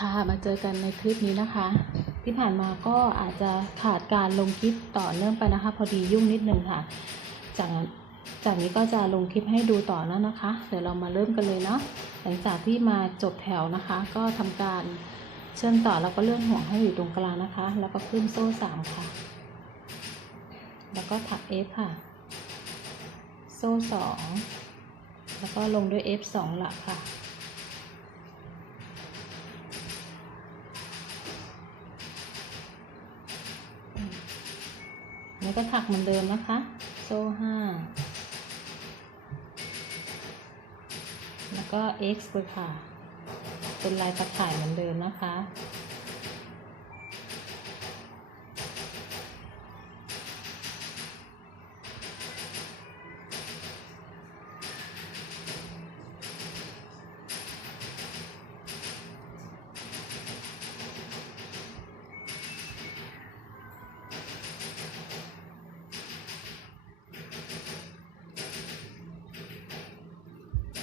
ค่ะมาเจอกันในคลิปนี้นะคะ ที่ผ่านมาก็อาจจะขาดการลงคลิปต่อเนื่องไปนะคะ พอดียุ่งนิดนึงค่ะ จากจากนี้ก็จะลงคลิปให้ดูต่อแล้วนะคะ เดี๋ยวเรามาเริ่มกันเลยเนาะหลังจากที่มาจบแถวนะคะ ก็ทำการเชื่อมต่อแล้วก็เลื่อนห่วงให้อยู่ตรงกลางนะคะ แล้วก็ขึ้นโซ่สามค่ะ แล้วก็ถัก F ค่ะ โซ่สองแล้วก็ลงด้วย F สองหลักค่ะ แล้วก็ถักเหมือนเดิมนะคะ โซ่ห้าแล้วก็ x เลยค่ะ เป็นลายตะข่ายเหมือนเดิมนะคะ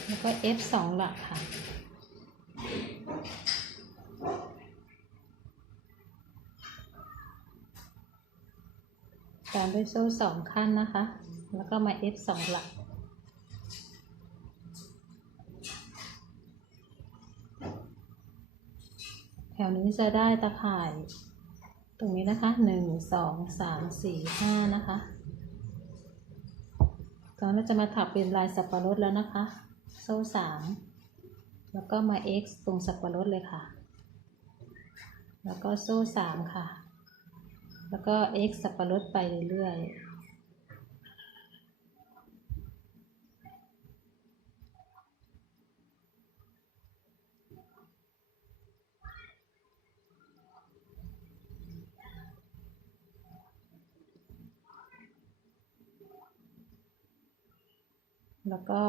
แล้วก็ F สองหลักค่ะ ตามด้วยโซ่สองขั้นนะคะ แล้วก็มา F สองหลัก แถวนี้จะได้ตะข่าย ตรงนี้นะคะหนึ่งสองสามสี่ห้านะคะตอนนี้จะมาถักเป็นลายสับปะรดแล้วนะคะ โซ่สามแล้วก็มา x ตรงสับปะรดเลยค่ะ แล้วก็โซ่สามค่ะ แล้วก็ x สับปะรดไปเรื่อยๆแล้วก็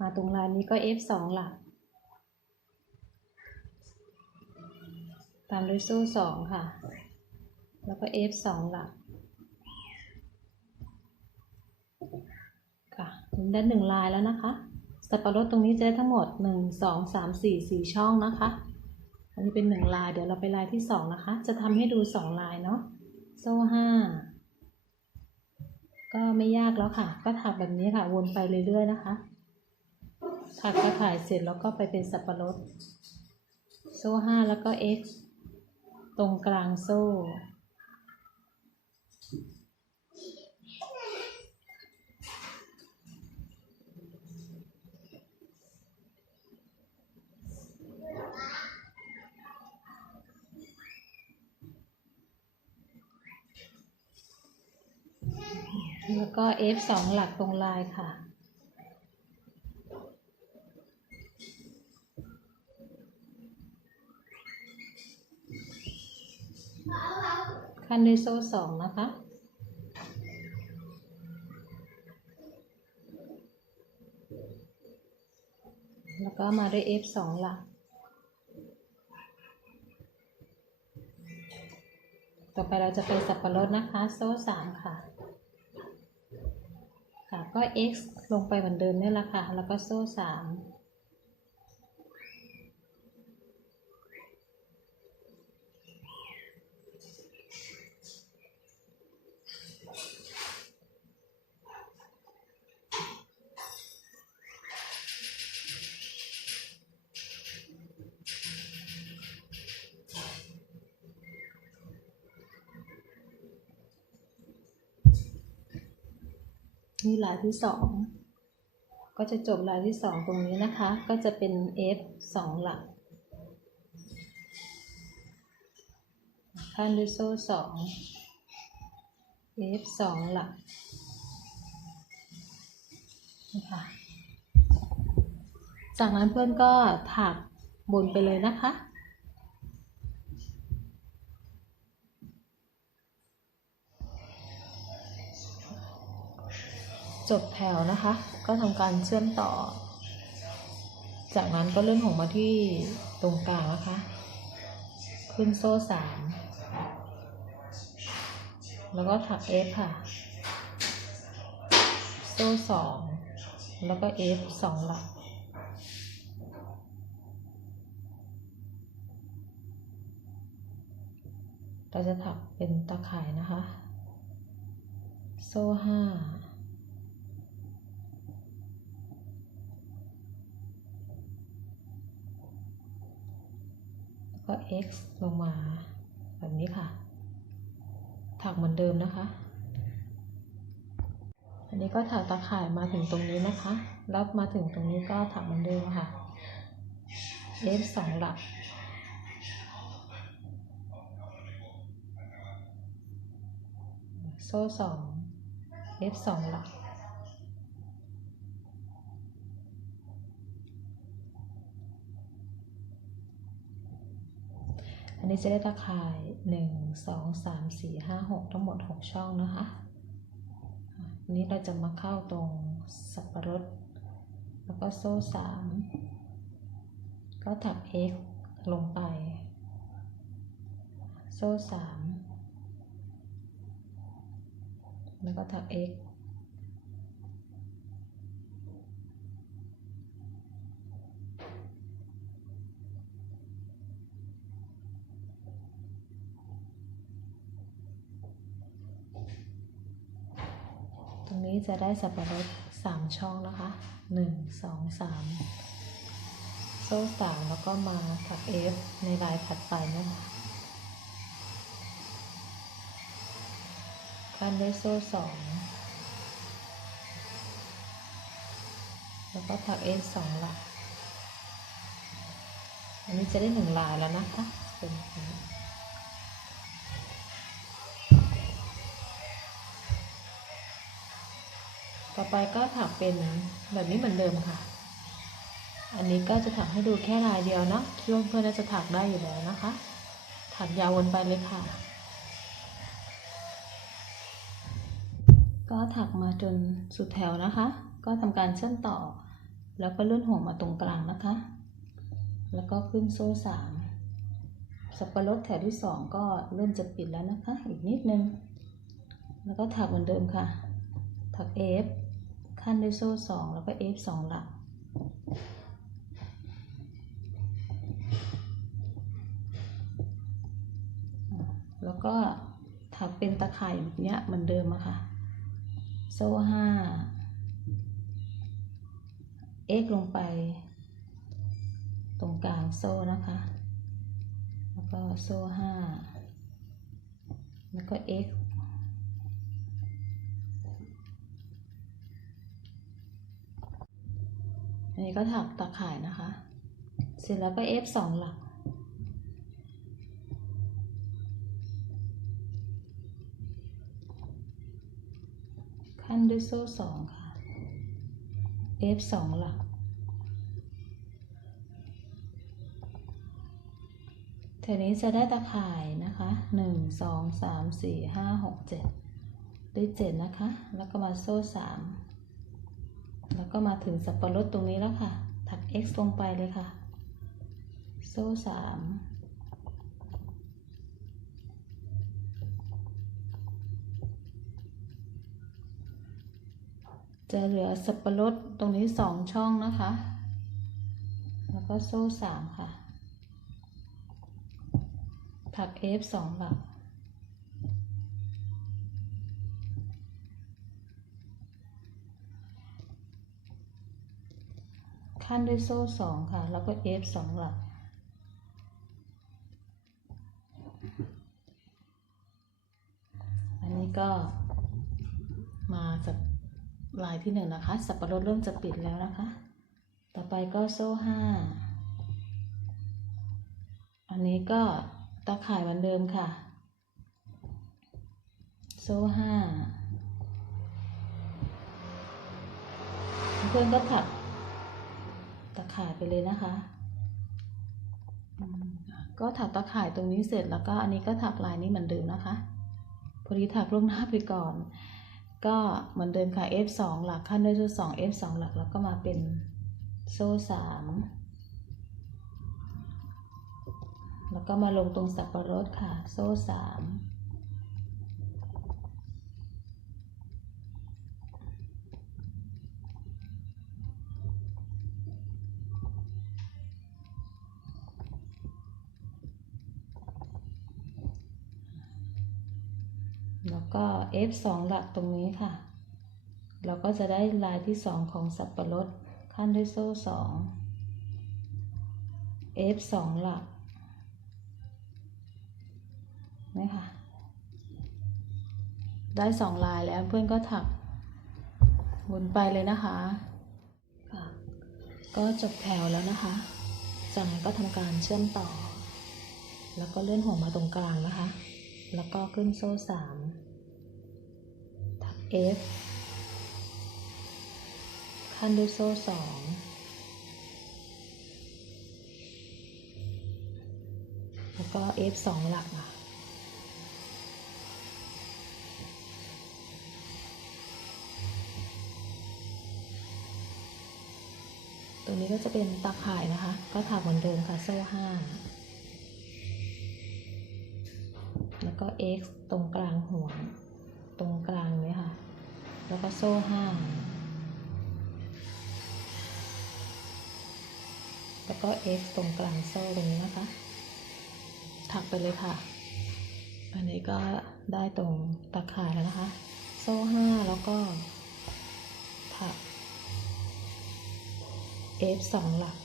มาตรงลายนี้ก็ f สองหลัก ตามด้วยโซ่สองค่ะ แล้วก็ F สองหลัก ค่ะได้หนึ่งลายแล้วนะคะ สับปะรดตรงนี้จะได้ทั้งหมดหนึ่งสองสามสี่สี่ช่องนะคะ อันนี้เป็นหนึ่งลาย เดี๋ยวเราไปลายที่สองนะคะ จะทำให้ดูสองลายเนาะ โซ่ห้าก็ไม่ยากแล้วค่ะ ก็ถักแบบนี้ค่ะ วนไปเรื่อยๆนะคะ ถักกระถ่ายเสร็จแล้วก็ไปเป็นสับปะรด โซ่ห้าแล้วก็ X ตรงกลางโซ่ แล้วก็ F สองหลักตรงลายค่ะ ขั้นด้วยโซ่สองนะคะ แล้วก็มาด้วย F สองหลักต่อไปเราจะไปสับปะรดนะคะ โซ่สามค่ะ ค่ะก็ X ลงไปเหมือนเดิมนี่แหละค่ะ แล้วก็โซ่สาม นี่ลายที่สองก็จะจบลายที่สองตรงนี้นะคะ ก็จะเป็น F สองหลักขั้นด้วยโซ่สอง F สองหลักนี่ค่ะจากนั้นเพื่อนก็ถักบนไปเลยนะคะ จบแถวนะคะ ก็ทำการเชื่อมต่อ จากนั้นก็เลื่อนห่วงมาที่ตรงกลางนะคะ ขึ้นโซ่สามแล้วก็ถัก F ค่ะ โซ่สองแล้วก็ F สองหลักเราจะถักเป็นตาข่ายนะคะ โซ่ห้า แล้ว ก็ x ลงมาแบบนี้ค่ะ ถักเหมือนเดิมนะคะ อันนี้ก็ถักตาข่ายมาถึงตรงนี้นะคะแล้วมาถึงตรงนี้ก็ถักเหมือนเดิมค่ะ f สองหลัก โซ่สอง f สองหลัก อั นนี้จะได้ตะข่ายหนึ่งสองสามสี่ห้าหกทั้งหมดหกช่องนะคะอะอันนี้เราจะมาเข้าตรงสับปะรด แล้วก็โซ่สามก็ถัก x ลงไป โซ่สามแล้วก็ถัก x นี้จะได้สับปะรดสามช่องนะคะหนึ่งสองสามโซ่สามแล้วก็มาถัก F ในลายถัดไปนะคะขั้นด้วยโซ่สองแล้วก็ถัก F สองหลักอันนี้จะได้หนึ่งลายแล้วนะคะเป็น ต่อไปก็ถักเป็นแบบนี้เหมือนเดิมค่ะ อันนี้ก็จะถักให้ดูแค่ลายเดียวเนาะคิดว่าเพื่อนน่าจะถักได้อยู่แล้วนะคะ ถักยาววนไปเลยค่ะ ก็ถักมาจนสุดแถวนะคะ ก็ทำการเชื่อมต่อ แล้วก็เลื่อนห่วงมาตรงกลางนะคะ แล้วก็ขึ้นโซ่สามสับปะรดแถวที่สองก็เริ่มจะปิดแล้วนะคะ อีกนิดนึง แล้วก็ถักเหมือนเดิมค่ะ ถัก F ขั้นด้วยโซ่สองแล้วก็ F สองหลัก แล้วก็ถักเป็นตะข่ายแบบเนี้ยเหมือนเดิมอะค่ะ โซ่ห้า X ลงไป ตรงกลางโซ่นะคะ แล้วก็โซ่ห้า แล้วก็ X อันนี้ก็ถักตะข่ายนะคะ เสร็จแล้วก็ F สองหลัก ขั้นด้วยโซ่สองค่ะ F สองหลักแถวนี้จะได้ตะข่ายนะคะหนึ่งสองสามสี่ห้าหกเจ็ดได้เจ็ดนะคะ แล้วก็มาโซ่สาม แล้วก็มาถึงสับปะรดตรงนี้แล้วค่ะ ถัก x ลงไปเลยค่ะ โซ่สามจะเหลือสับปะรดตรงนี้สองช่องนะคะ แล้วก็โซ่สามค่ะ ถัก F สองหลัก ขั้นด้วยโซ่สองค่ะ แล้วก็ F สองหลัก อันนี้ก็มาจากลายที่หนึ่งนะคะ สับปะรดเริ่มจะปิดแล้วนะคะ ต่อไปก็โซ่ห้า อันนี้ก็ตาข่ายเหมือนเดิมค่ะ โซ่ห้า เพื่อนก็ถัก ตะข่ายไปเลยนะคะอืมก็ถักตะข่ายตรงนี้เสร็จแล้วก็อันนี้ก็ถักลายนี้เหมือนเดิมนะคะ พอดีถักล่วงหน้าไปก่อน ก็เหมือนเดิมค่ะ F สองหลักขั้นด้วยโซ่สอง F สองหลักแล้วก็มาเป็นโซ่สามแล้วก็มาลงตรงสับปะรดค่ะ โซ่สาม ก็ F สองหลักตรงนี้ค่ะ เราก็จะได้ลายที่สองของสับปะรดขั้นด้วยโซ่สอง F สองหลักนี่ค่ะ ได้สองลายแล้วเพื่อนก็ถักวนไปเลยนะคะค่ะก็จบแถวแล้วนะคะจากนั้นก็ทำการเชื่อมต่อ แล้วก็เลื่อนหัวมาตรงกลางนะคะ แล้วก็ขึ้นโซ่สาม F ขั้นด้วยโซ่สองแล้วก็ F สองหลักอะตัวนี้ก็จะเป็นตาข่ายนะคะ ก็ถักเหมือนเดิมค่ะโซ่ห้าแล้วก็ x ตรงกลางห่วตรงกลาง แล้วก็โซ่ห้าแล้วก็ x ตรงกลางโซ่ตรงนี้นะคะ ถักไปเลยค่ะ อันนี้ก็ได้ตรงตาข่ายแล้วนะคะ โซ่ห้าแล้วก็ ถัก F สองหลัก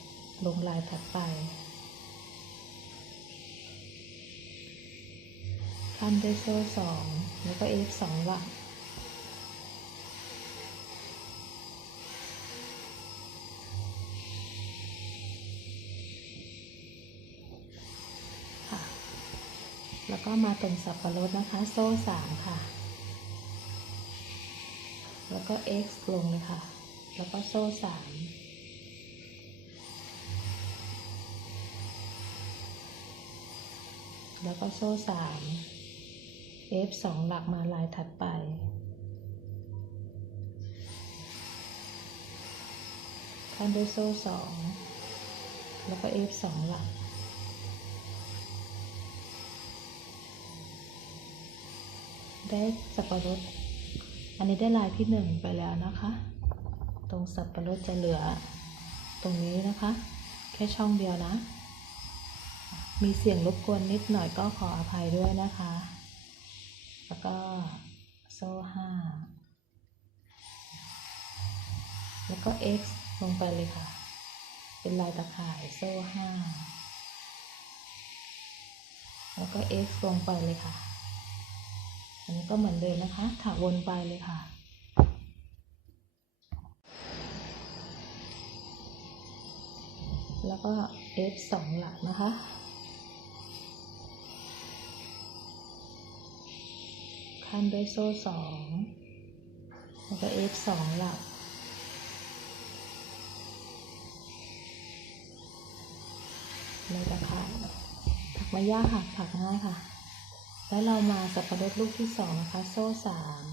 ลงลายถัดไปขั้นด้วยโซ่สองแล้วก็ F สองหลัก ก็มาตรงสับปะรดนะคะ โซ่สามค่ะ แล้วก็ X ลงเลยค่ะ แล้วก็โซ่สามแล้วก็โซ่สาม F สองหลักมาลายถัดไป ขั้นด้วยโซ่สอง แล้วก็ F สองหลัก ได้สับปะรด อันนี้ได้ลายที่หนึ่งไปแล้วนะคะ ตรงสับปะรดจะเหลือ ตรงนี้นะคะ แค่ช่องเดียวนะ มีเสียงรบกวนนิดหน่อยก็ขออภัยด้วยนะคะ แล้วก็โซ่ห้าแล้วก็ X ลงไปเลยค่ะ เป็นลายตะข่ายโซ่ห้าแล้วก็ X ลงไปเลยค่ะ อันนี้ก็เหมือนเดิมนะคะถักวนไปเลยค่ะแล้วก็ F สองหลักนะคะ ขั้นด้วยโซ่สองแล้วก็ F สองหลัก เลยตะข่ายถักไม่ยากค่ะ ถักง่ายค่ะ แล้วเรามาสับปะรดลูกที่สองนะคะ โซ่สาม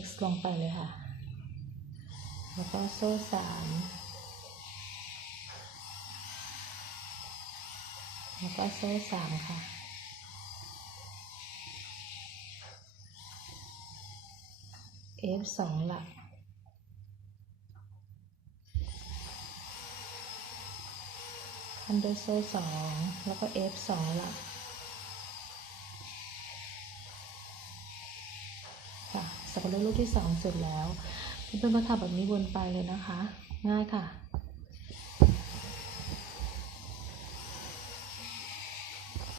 x ลงไปเลยค่ะ แล้วก็โซ่สาม แล้วก็โซ่สามค่ะ F สองหลักขั้นด้วยโซ่สอง แล้วก็ F สองหลัก ได้รดลูกที่สองเสร็จแล้วเพื่อนๆก็ทำแบบนี้วนไปเลยนะคะ ง่ายค่ะ